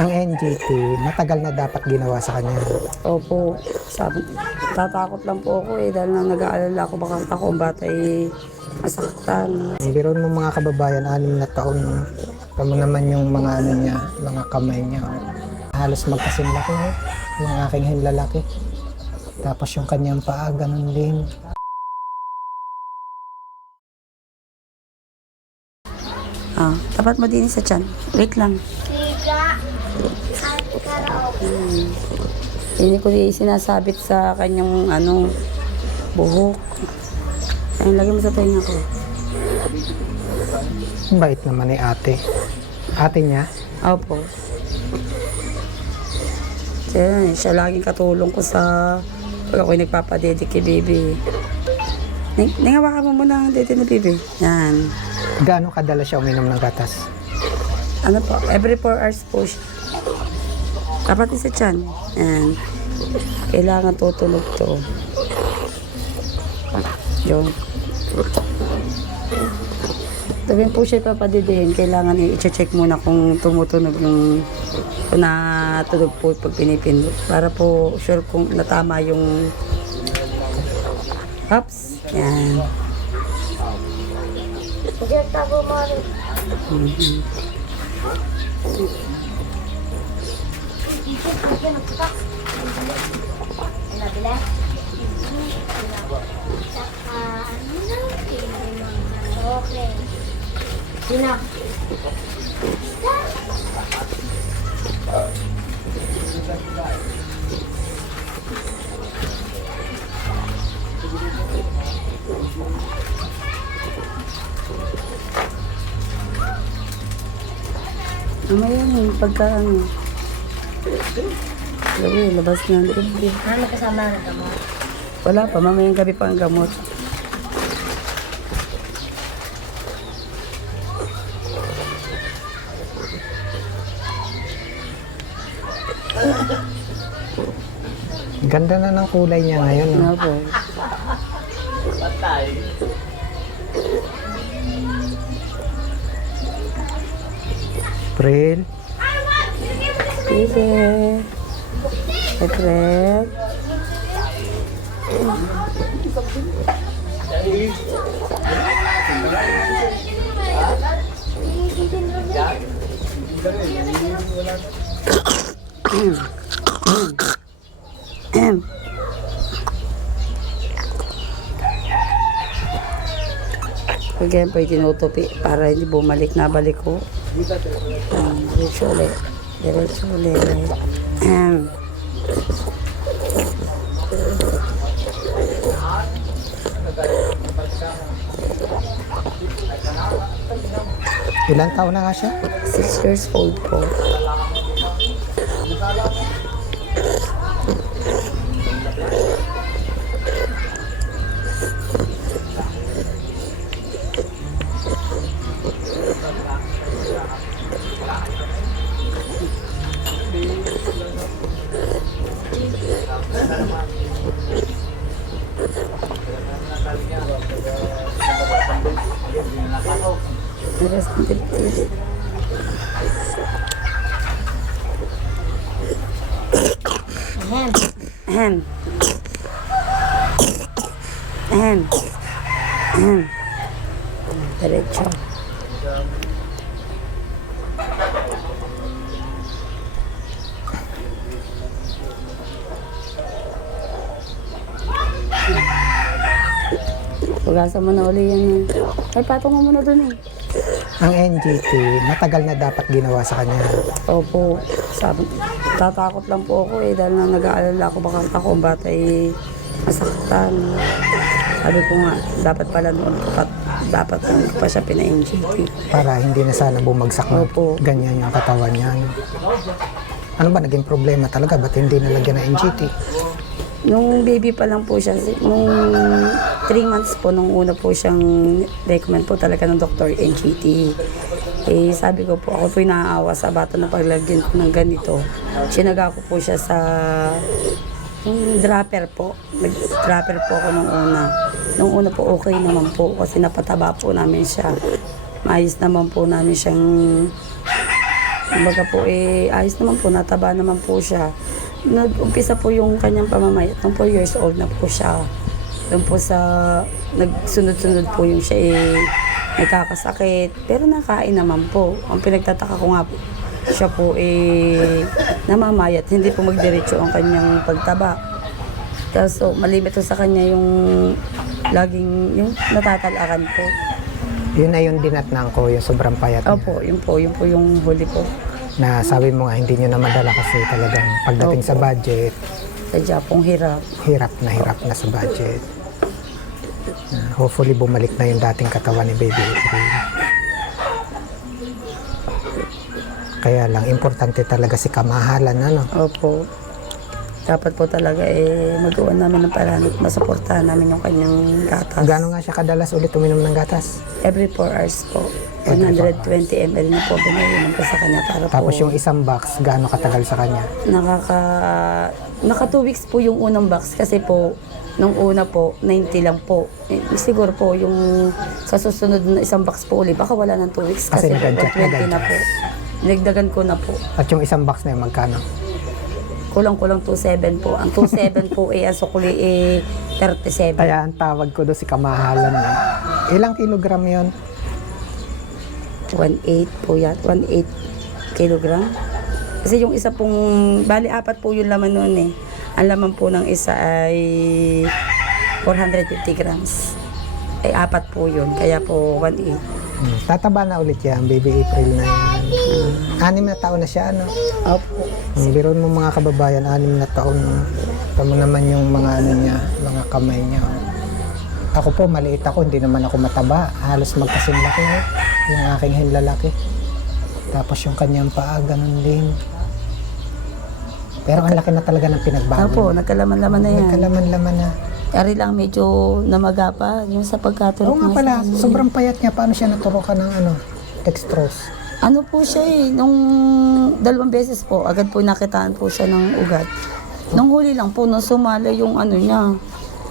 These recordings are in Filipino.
Ang NGT, matagal na dapat ginawa sa kanya. Opo, sabi, tatakot lang po ako dahil nang nag-aalala ako baka ako ang bata masaktan. Biro ng mga kababayan, 6 na taon. Tama naman yung mga ano niya, mga kamay niya. Halos magkasinlaki ng aking hinlalaki. Tapos yung kanyang paa, ganun din. Tapat mo din sa tiyan. Wait lang. Hindi ko sinasabit sa kanyang buhok. Ayun, lagay mo sa tenga ko. Bait naman ni ate. Ate niya? Opo. Siya laging katulong ko sa pag ako'y nagpapadede kay baby. Nangawakan mo muna ang dede ni baby. Yan. Gaano kadala siya uminom ng gatas? Ano po? Every 4 hours po siya. Dapat isa tiyan. Yan. Kailangan tutunog to. Yun. Sabihin po siya papadidihin, kailangan i-check muna kung tumutunog yung kung natunog po pag pinipindot. Para po sure kung natama yung hops. Yan. Okay. Sino? Mamaya yung pagka gabi, labas na ang dibdib. Ano kasama ng gamot? Wala pa, mamayang gabi pa ang gamot. Ganda na ng kulay niya ngayon. No? Ano po? April. Sige. Efred. Again po tinutupi para hindi bumalik na balik ko. Diretso ulit. Diretso ulit. Ilang taon na nga siya? 6 years old po. Ahem. Ahem. Ahem. Diretso. Pugasan mo na uli yan. Ay, patong mo muna dun eh. Ang NGT, matagal na dapat ginawa sa kanya. Opo. Sabi, tatakot lang po ako dahil nang nag-aalala ako baka ako ang bata masaktan. Sabi ko nga, dapat pala noon dapat pa siya pina-NGT. Para hindi na sana bumagsak na Opo. ganyan yung katawan niya. Ano ba naging problema talaga? Ba't hindi nalagyan ng NGT? Nung baby pa lang po siya, nung 3 months po, nung una po siyang recommend po talaga ng doktor NGT. Sabi ko po, ako po naaawa sa bata na paglagyan ko ng ganito. Sinaga ko po siya sa yung dropper po. Nag-dropper po ako nung una. Nung una po okay naman po kasi napataba po namin siya. Maayos naman po namin siyang Kumbaga po, ayos naman po, nataba naman po siya. Nag-umpisa po yung kanyang pamamayat nung 4 years old na po siya. Doon po sa, nagsunod-sunod po yung siya nagkakasakit. Pero nakain naman po. Ang pinagtataka ko nga po, siya po namamayat. Hindi po magdiretso ang kanyang pagtaba. So, malimit po sa kanya yung laging, yung natatalakan po. Yun na yung dinatnang ko, yung sobrang payat niya. Opo, yun po yung huli po. Na sabi mo nga, hindi nyo na madala kasi talagang pagdating sa Opo. budget, Sadya pong hirap. hirap na sa budget. Hopefully bumalik na yung dating katawan ni Baby April. Kaya lang, importante talaga si kamahalan, ano? Opo. Dapat po talaga magawa namin ng paraan at masuportahan namin yung kanyang gatas. Gaano nga siya kadalas ulit uminom ng gatas? Every 4 hours po. Every 120 ml na po binayunan ko sa kanya para Tapos po yung isang box, gaano katagal sa kanya? naka 2 weeks po yung unang box kasi po nung una po 90 lang po. Siguro po yung sa susunod na isang box po ulit baka wala ng 2 weeks Kasi kasi po nag-adjust 20 na po. Nagdagan ko na po. At yung isang box na yun, magkano? Kulang-kulang 27 po. Ang 27 po ang sukuli 37. Kaya ang tawag ko doon si kamahalan niya. Ilang kilogram yun? 1.8 po yan. 1.8 kilogram. Kasi yung isa pong, bali 4 po yung laman noon eh. Ang laman po ng isa ay 450 grams. Ay 4 po yun. Kaya po 1.8. Tataba na ulit yan, Baby April na yan. 6 na taon na siya, ano? Opo. Biro mo mga kababayan, 6 na taon. Tama naman yung mga ano niya, mga kamay niya. Ako po, maliit ako, hindi naman ako mataba. Halos magkasinlaki na yung aking hinlalaki. Tapos yung kanyang paa, ganun din. Pero ang laki na talaga ng pinagbago. Opo, nagkalaman-laman na yan. Nagkalaman-laman na. Kari lang medyo namaga pa yung sa pagkatulog. Oo nga pala, sobrang payat niya. Paano siya naturukan ng ano, dextrose? Ano po siya nung 2 beses po, agad po nakitaan po siya ng ugat. Nung huli lang po, nung sumala yung ano niya,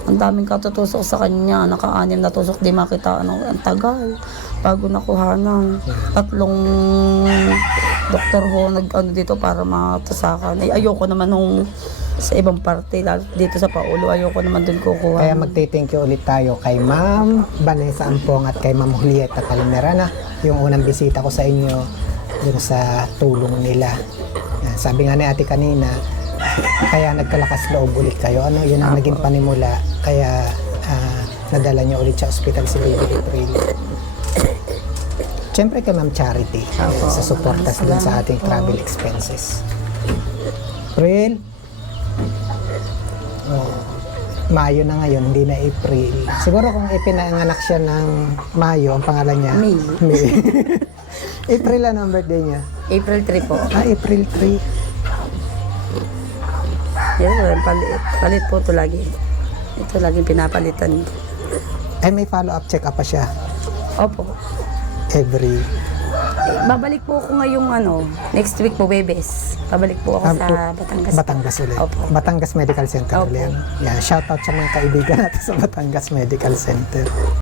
ang daming katutusok sa kanya, naka-6 na tusok, di makita, ang tagal, bago nakuhanan. 3 doktor ho nag-ano dito para matusakan. Ayoko naman nung sa ibang parte, lalo dito sa paulo, ayoko naman dun kukuha. Kaya magte-thank you ulit tayo kay Ma'am Vanessa Ampong at kay Ma'am Julieta Calimerana. Yung unang bisita ko sa inyo, dun sa tulong nila. Sabi nga ni ate kanina, kaya nagkalakas loob ulit kayo. Ano, yun ang naging panimula. Kaya nadala niyo ulit sa ospital si Baby April. Siyempre kay Ma'am Charity sa suportas dun sa ating travel expenses. April, Mayo na ngayon, hindi na April. Siguro kung ipinanganak siya ng Mayo, ang pangalan niya? May. May. April ano ang birthday niya? April 3 po. April 3. Yan, palit po ito lagi. Ito laging pinapalitan. Ay, may follow-up check-up pa siya Opo. every... Babalik po ako ngayong next week po, Bebes. Babalik po ako sa Batangas. Batangas ulit. Opo. Batangas Medical Center Opo. ulit. Yan, shoutout sa mga kaibigan natin sa Batangas Medical Center.